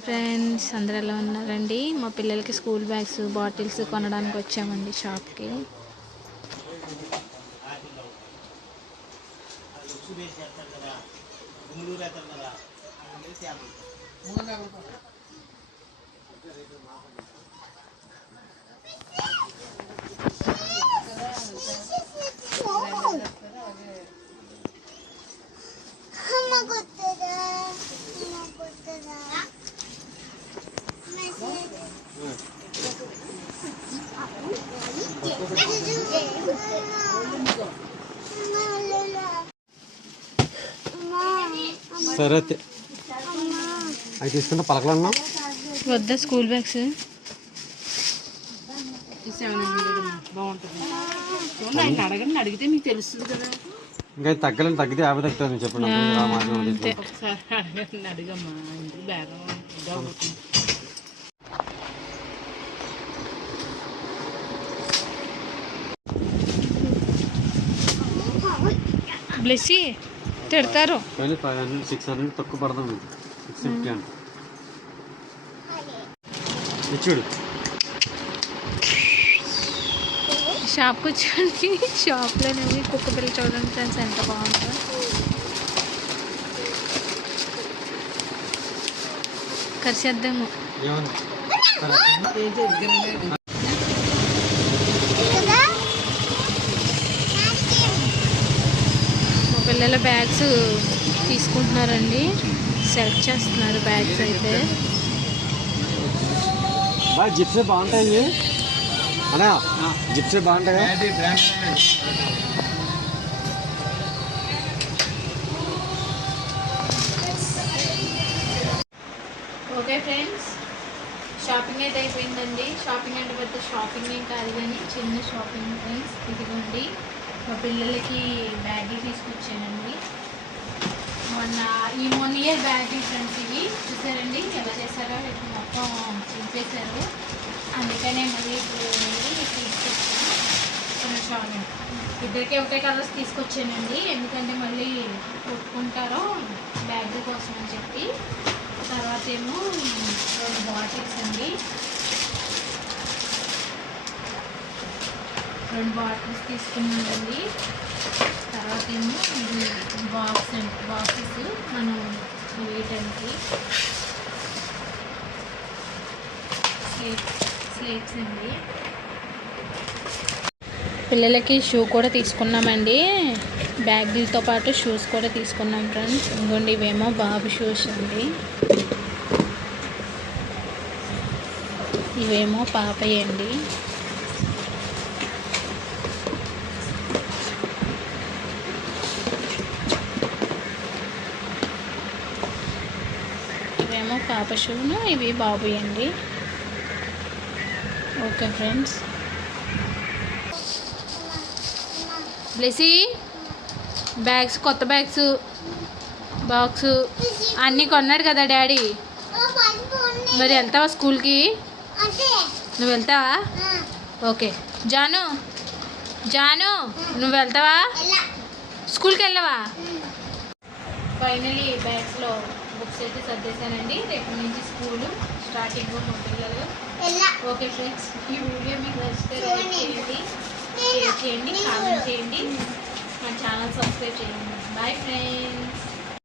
Friends అందరు ఎలా ఉన్నారండి? మా పిల్లలకి స్కూల్ బ్యాగ్స్ బాటిల్స్ కొనడానికి వచ్చామండి షాప్కి. అమ్మ సరే అయితే అవి తీసుకుంటే పలకలు అన్నాం వద్దా స్కూల్ బ్యాగ్స్? అడగండి అడిగితే మీకు తెలుస్తుంది కదా ఇంకా ఇది తగ్గలేని తగ్గితే యాభై తగ్గుతుంది చెప్పండి. బ్లెస్సి? తిడతారు కానీ ఫైవ్ హండ్రెడ్ సిక్స్ హండ్రెడ్ తక్కువ పడదాం మీకు సిక్స్ ఫిఫ్టీ అంటే ఇచ్చుడు షాప్కి వచ్చి షాప్లోనేవి కుక్క పిల్ల చూడండి ఫ్రెండ్స్ ఎంత బాగుందో కరిచేద్దాము పిల్లల బ్యాగ్స్ తీసుకుంటున్నారండి. సెలెక్ట్ చేస్తున్నారు బ్యాగ్స్ అయితే. జిప్సే బాగుంటాయి. అన్నా జిప్సే బాగుంటాయా? ఓకే ఫ్రెండ్స్ షాపింగ్ అయితే అయిపోయిందండి. షాపింగ్ అంటే పెద్ద షాపింగ్ ఏం కాదు కానీ చిన్న షాపింగ్ ఫ్రెండ్స్ ఇదిగోండి. మా పిల్లలకి బ్యాగులు తీసుకొచ్చానండి. మొన్న ఈ వన్ ఇయర్ బ్యాగ్ ఫ్రెండ్స్ ఇవి చూసారండి? ఎలా చేశారో ఇప్పుడు మొత్తం చింపేశారు. అందుకనే మళ్ళీ ఇప్పుడు తీసుకొచ్చాను. కొంచెం ఇద్దరికి ఒకటే కలర్స్ తీసుకొచ్చానండి. ఎందుకంటే మళ్ళీ కొట్టుకుంటారో బ్యాగ్ కోసం అని చెప్పి. తర్వాత ఏమో రెండు బాటిల్స్ అండి. రెండు బాటిల్స్ తీసుకున్నానండి. తర్వాత ఏమో ఇది బాక్స్ అండి బాక్సెస్ మనం వేయటానికి స్లేట్స్ స్లేట్స్ అండి. పిల్లలకి షూ కూడా తీసుకున్నామండి. బ్యాగులతో పాటు షూస్ కూడా తీసుకున్నాం ఫ్రెండ్స్. ఇంకోండి ఇవేమో బాబు షూస్ అండి. ఇవేమో పాపయ్య ఇవేమో పాప ఇవి బాబు అండి. Okay friends. బ్లెసి బ్యాగ్స్ కొత్త బ్యాగ్స్ బాక్స్ అన్నీ కొన్నాడు కదా డాడీ. మరి వెళ్తావా స్కూల్కి? నువ్వు వెళ్తావా? ఓకే. జాను జాను నువ్వు వెళ్తావా? స్కూల్కి వెళ్ళవా? ఫైనలీ బ్యాగ్స్లో బుక్స్ అయితే సర్దేశానండి రేపు నుంచి స్కూలు స్టార్టింగ్ మా పిల్లలు. ఓకే ఫ్రెండ్స్ ఈ వీడియో మీకు నచ్చితే లైక్ చేయండి షేర్ చేయండి కామెంట్ చేయండి. మా ఛానల్ సబ్స్క్రైబ్ చేయండి. Bye friends.